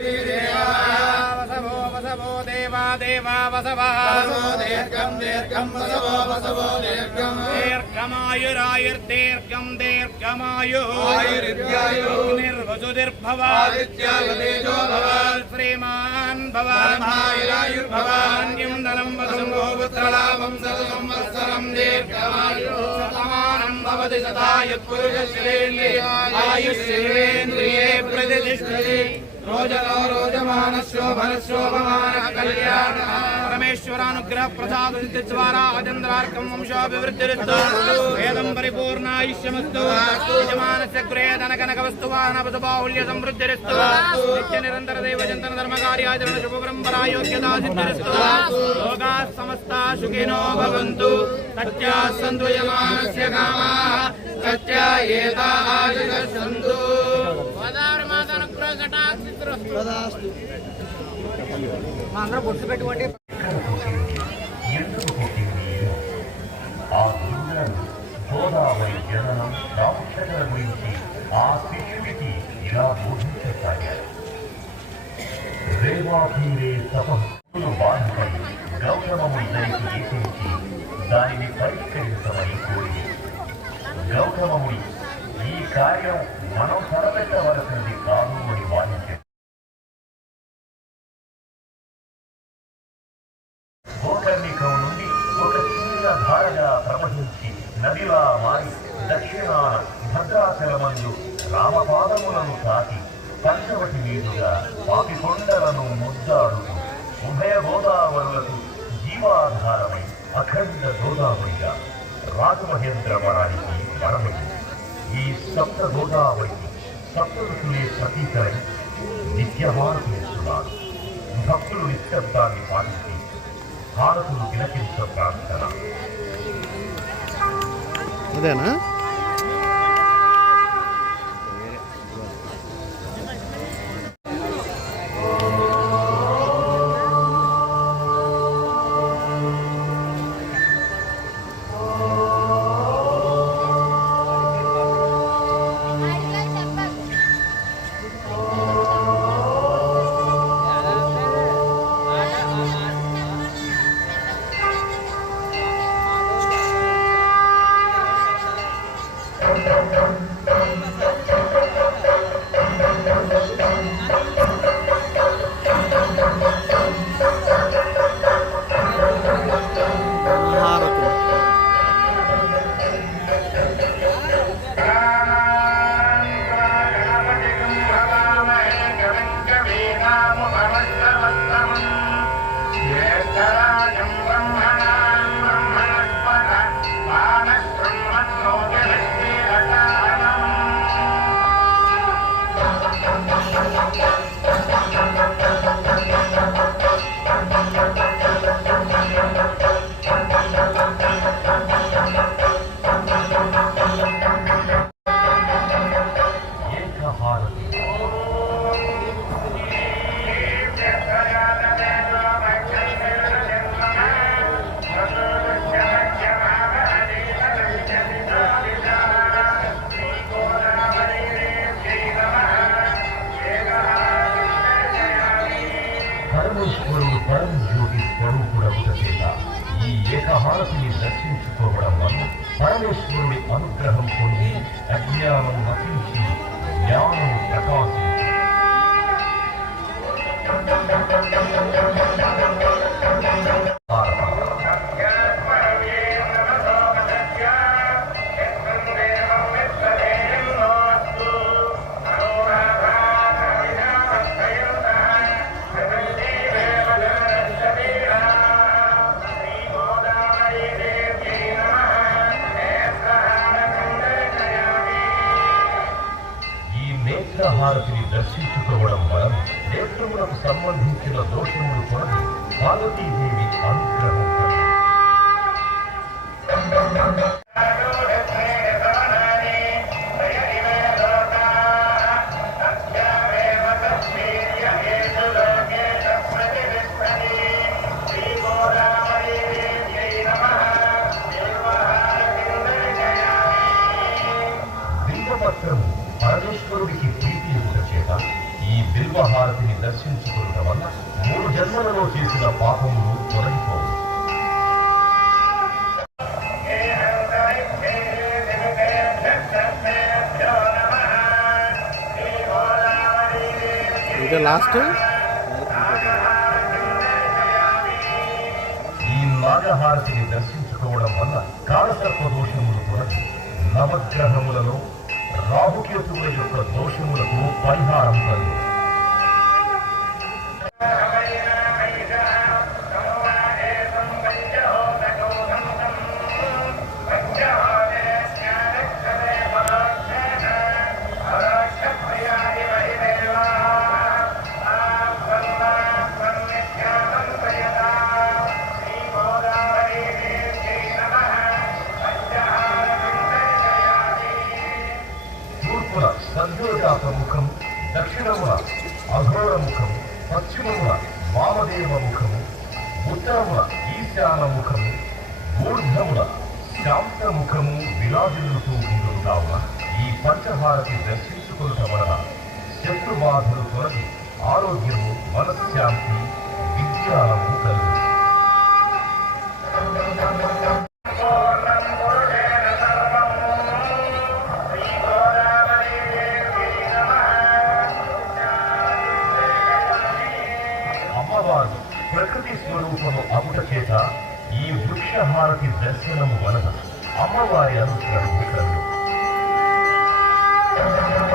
वसवो वसवो देवा देवा वसवः दीर्घं दीर्घं वसवो वसवो दीर्घं दीर्घमायुरायुर्दीर्घं दीर्घमायुः निर्वसुतिर्भव आदित्यावतेजो भव श्रीमान् भवान्युर्भवान्यं धनं वसुमो पुत्रलाभं सतसंवत्सरं दीर्घमायुः शतमानं भवति शतायुः आयुष्येन्द्रिये प्रतिष्ठति रोजनो रोजमान शोभन शोभमान कल्याण परमेश्वरानुग्रह प्रसाद द्वारा अजंद्रार्कं वंशाभिवृद्धिरस्तु वेदं परिपूर्णायुष्यमस्तु यजमानस्य गृहे धनकनकवस्तुवाहनपशुबाहुल्य समृद्धिरस्तु नित्य निरंतर दैवचिन्तन धर्मकार्याचरण शुभ परंपरा योग्यता सिद्धिरस्तु लोकाः समस्ताः सुखिनो भवन्तु सत्याः सन्तु यजमानस्य कामाः सत्यायेताः आयुषन्तु బొట్టు పెట్టుకోండి. గోదావరి జననం రాక్షసుల గురించి ఆ శిష్యుడికి ఇలా బోధించసాగారు. రేవాతీరే తపస్సులు బాధపై గౌతమము ఇద్దరికి ఏపించి దానిని పరిష్కరించమని కోరి గౌతమముని ఈ కార్యం మనం తలపెట్టవలసింది కాదు అని వాదించారు. గోకర్ణికం నుండి ఒక చిన్న ధారగా ప్రవహించి నదిలా మారి దక్షిణాన భద్రాచలమందు రామపాదములను తాకి పంచవటి మీదుగా పాపికొండలను ముద్దాడుతూ ఉభయ గోదావరులకు జీవాధారమై అఖండ గోదావరిగా రాజమహేంద్రవరానికి వరమైంది. ఈ సప్త గోదావరికి సప్త ఋషులే ప్రతీకలై నిత్యహారతులిస్తున్నారు. భక్తులు నిశ్శబ్దాన్ని పాటించి హారతులు విలపించ ప్రార్థన. అదేనా పరమేశ్వరుడు పరం జ్యోతి స్వరూపుడగుట చేత ఈ ఏకహారతిని దర్శించుకోవడం వల్ల పరమేశ్వరుడి అనుగ్రహం పొంది అజ్ఞానం నశించి జ్ఞానం ప్రకాశించి హారతిని దర్శించుకోవడం వలన నేత్రములకు సంబంధించిన దోషములు కొనది పార్వతీదేవి అనుగ్రహం. బిల్వపత్రము పరమేశ్వరుడికి ప్రీతి చేత ఈ బిల్వహారతిని దర్శించుకోవడం జన్మలో చేసిన పాపములు తొలగిపోవు. లాస్ట్ ఈ నాగహారతిని దర్శించుకోవడం వల్ల కాలసర్ప దోషములు తొలగి నవగ్రహములలో రాహుకేతువుల యొక్క దోషములకు పరిహారం కలుగు. తూర్పున సద్యోజాత ముఖం, దక్షిణమున అఘోర ముఖము, పశ్చిమమున వామదేవ ముఖము, ఉత్తరమున ఈశాన ముఖము, ఊర్ధమున శాంత ముఖము విరాజిల్లుతూ ఉండును కావున ఈ పంచహారతి దర్శించుకునుట వలన శత్రుబాధలు తొలగి ఆరోగ్యము, మనశ్శాంతి, విజ్ఞానము కలుగు. అమ్మవారు ప్రకృతి స్వరూపము అగుట చేత ఈ వృక్షహారతి దర్శనము వలన అమ్మవారి అనుగ్రహము కలుగు.